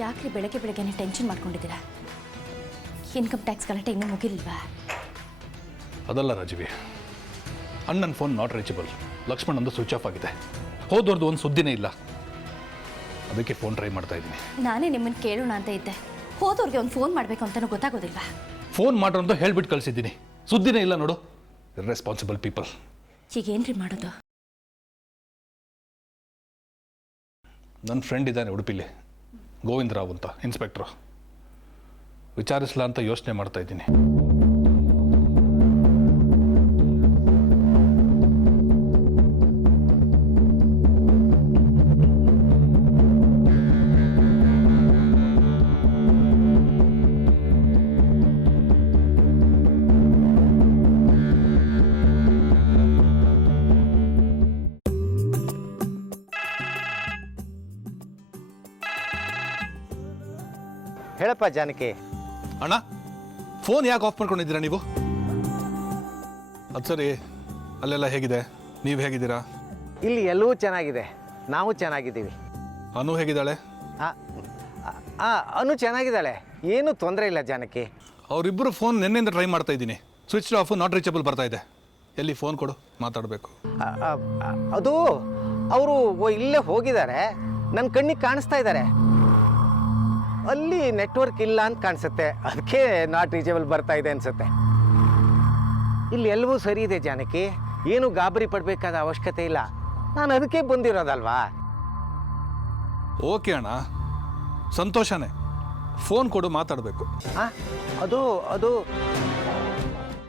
ಯಾಕ್ರಿ ಬೆಳಗ್ಗೆ ಬೆಳಗ್ಗೆನೇ ಟೆನ್ಷನ್ ಮಾಡ್ಕೊಂಡಿದ್ದೀರಾ? ಇನ್ಕಮ್ ಟ್ಯಾಕ್ಸ್ ಗಲಾಟೆ ಇನ್ನೂ ಮುಗಿಲಿಲ್ವಾ? ಅದಲ್ಲ ರಾಜೀವಿ, ಅಣ್ಣನ ಫೋನ್ ನಾಟ್ ರೀಚಬಲ್, ಲಕ್ಷ್ಮಣ್ ಅಂದು ಸ್ವಿಚ್ ಆಫ್ ಆಗಿದೆ, ಹೋದವ್ರದ್ದು ಒಂದು ಸುದ್ದಿನೇ ಇಲ್ಲ, ಅದಕ್ಕೆ ಫೋನ್ ಟ್ರೈ ಮಾಡ್ತಾ ಇದ್ದೀನಿ. ನಾನೇ ನಿಮ್ಮನ್ನು ಕೇಳೋಣ ಅಂತ ಇದ್ದೆ. ಹೋದವ್ರಿಗೆ ಒಂದು ಫೋನ್ ಮಾಡಬೇಕು ಅಂತಲೂ ಗೊತ್ತಾಗೋದಿಲ್ವಾ? ಫೋನ್ ಮಾಡ್ರು ಅಂತ ಹೇಳ್ಬಿಟ್ಟು ಕಳಿಸಿದ್ದೀನಿ, ಸುದ್ದಿನೇ ಇಲ್ಲ ನೋಡು. Irresponsible people. ಈಗ ಏನ್ರಿ ಮಾಡೋದು? ನನ್ನ ಫ್ರೆಂಡ್ ಇದ್ದಾನೆ ಉಡುಪಿಲಿ, ಗೋವಿಂದ ರಾವ್ ಅಂತ, ಇನ್ಸ್ಪೆಕ್ಟ್ರು. ವಿಚಾರಿಸ್ಲಾ ಅಂತ ಯೋಚನೆ ಮಾಡ್ತಾ ಇದ್ದೀನಿ. ಹೇಳಪ್ಪ ಜಾನಕಿ. ಅಣ್ಣ, ಫೋನ್ ಯಾಕೆ ಆಫ್ ಮಾಡ್ಕೊಂಡಿದ್ದೀರಾ ನೀವು? ಅದು ಸರಿ, ಅಲ್ಲೆಲ್ಲ ಹೇಗಿದೆ? ನೀವು ಹೇಗಿದ್ದೀರಾ? ಇಲ್ಲಿ ಎಲ್ಲವೂ ಚೆನ್ನಾಗಿದೆ, ನಾವು ಚೆನ್ನಾಗಿದ್ದೀವಿ. ಅನು ಹೇಗಿದ್ದಾಳೆ? ಅನು ಚೆನ್ನಾಗಿದ್ದಾಳೆ, ಏನೂ ತೊಂದರೆ ಇಲ್ಲ ಜಾನಕಿ. ಅವರಿಬ್ಬರು ಫೋನ್ ನಿನ್ನೆಯಿಂದ ಟ್ರೈ ಮಾಡ್ತಾ ಇದ್ದೀನಿ, ಸ್ವಿಚ್ ಆಫ್, ನಾಟ್ ರೀಚಬಲ್ ಬರ್ತಾ ಇದೆ. ಎಲ್ಲಿ ಫೋನ್ ಕೊಡು, ಮಾತಾಡಬೇಕು. ಅದು ಅವರು ಇಲ್ಲೇ ಹೋಗಿದ್ದಾರೆ, ನನ್ನ ಕಣ್ಣಿಗೆ ಕಾಣಿಸ್ತಾ ಇದ್ದಾರೆ. ಅಲ್ಲಿ ನೆಟ್ವರ್ಕ್ ಇಲ್ಲ ಅಂತ ಕಾಣಿಸುತ್ತೆ, ಅದಕ್ಕೆ ನಾಟ್ ರೀಚಬಲ್ ಬರ್ತಾ ಇದೆ ಅನ್ಸುತ್ತೆ. ಇಲ್ಲಿ ಎಲ್ಲವೂ ಸರಿ ಇದೆ ಜಾನಕಿ, ಏನು ಗಾಬರಿ ಪಡಬೇಕಾದ ಅವಶ್ಯಕತೆ ಇಲ್ಲ. ನಾನು ಅದಕ್ಕೆ ಬಂದಿರೋದಲ್ವಾ. ಓಕೆ ಅಣ್ಣ, ಸಂತೋಷನೇ. ಫೋನ್ ಕೊಡು, ಮಾತಾಡಬೇಕು. ಅದು